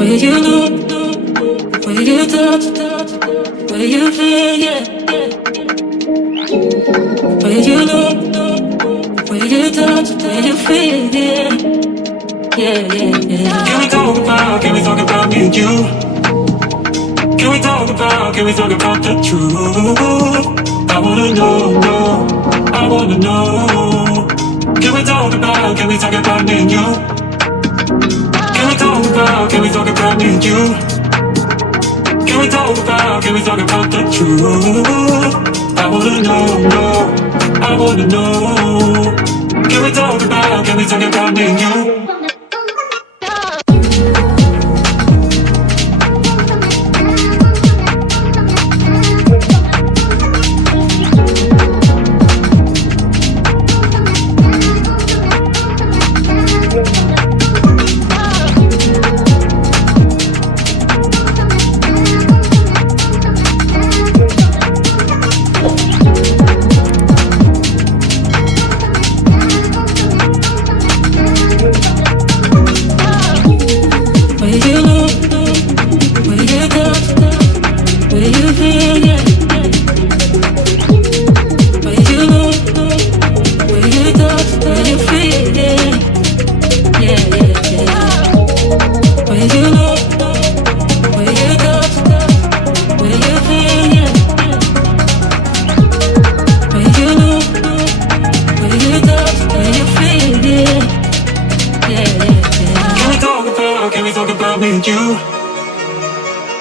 Where you look, where you touch, where you feel, yeah. Where you look, where you touch, where you feel, yeah. Yeah, yeah, yeah. Can we talk about me and you? Can we talk about the truth? I wanna know, I wanna know. Can we talk about me and you? Can we talk about me and you? Can we talk about the truth? I wanna know, I wanna know. Can we talk about me and you?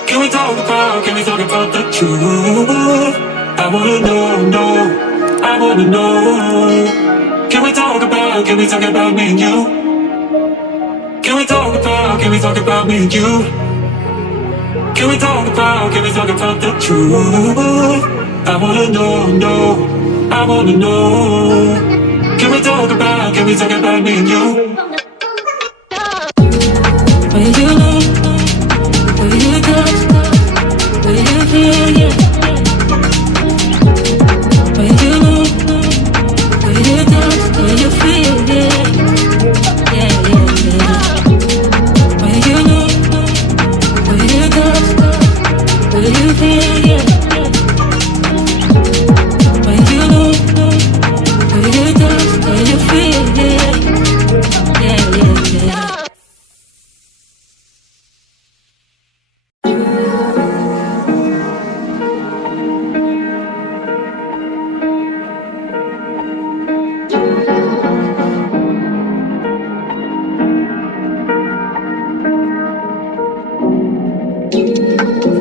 Can we talk about the truth? I wanna know, I wanna know. Can we talk about me and you? Can we talk about me and you? Can we talk about the truth? I wanna know, I wanna know. Can we talk about me and you? Where you look, where you touch, where you feel, yeah. Where you look, where you touch, where you feel, yeah. Yeah, yeah, yeah. Where you look, where you touch, where you feel, yeah. Where you look, where you touch, where you feel, yeah. Yeah, yeah, yeah.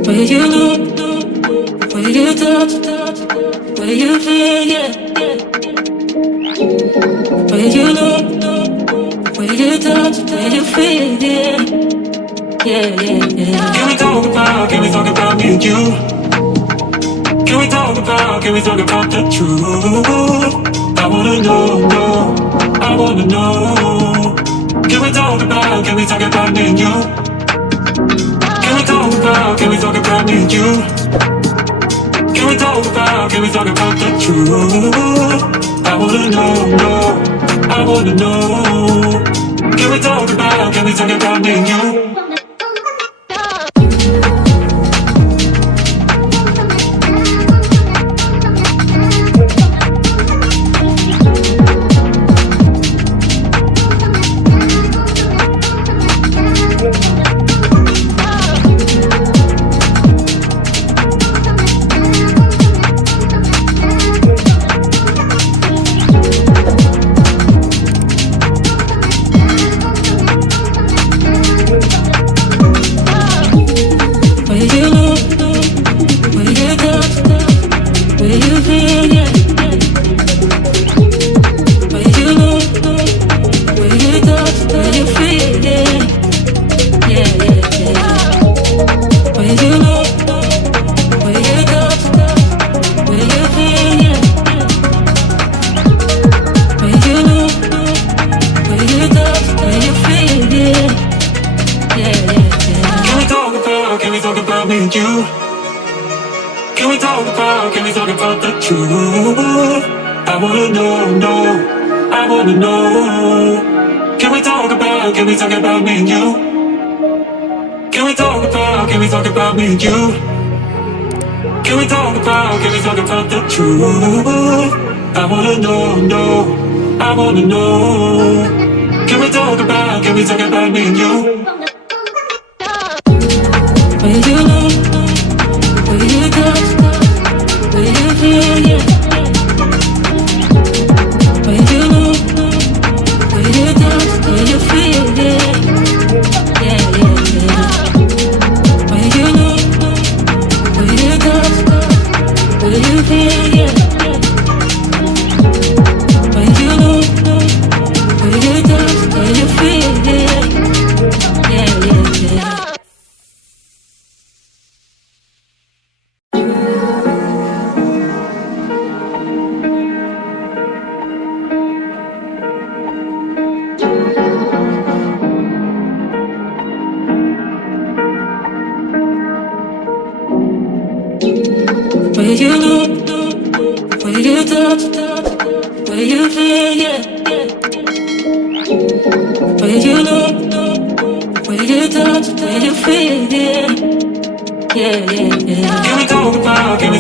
Where you look, where you touch, where you feel, yeah. Where you look, where you touch, where you feel, yeah. Yeah, yeah, yeah. Can we talk about me and you? Can we talk about the truth? I wanna know, I wanna know. Can we talk about me and you? Can we talk about me and you? Can we talk about the truth? I wanna know, I wanna know. Can we talk about me and you? about me and you? Can we talk about the truth? I wanna know, I wanna know. Can we talk about me and you? Can we talk about me and you? Can we talk about the truth? I wanna know, I wanna know. Can we talk about me and you? Will you know, will you touch, will you feel, yeah. Will you know, will you touch, will you feel, yeah. Yeah, yeah, yeah. Will you know, will you touch, will you feel, yeah. Will you know, will you touch, will you feel, yeah. Yeah, yeah, yeah. Will you know, will you touch, will you feel, yeah. Will you know, will you touch, will you feel, yeah. Yeah, yeah, yeah. Can we talk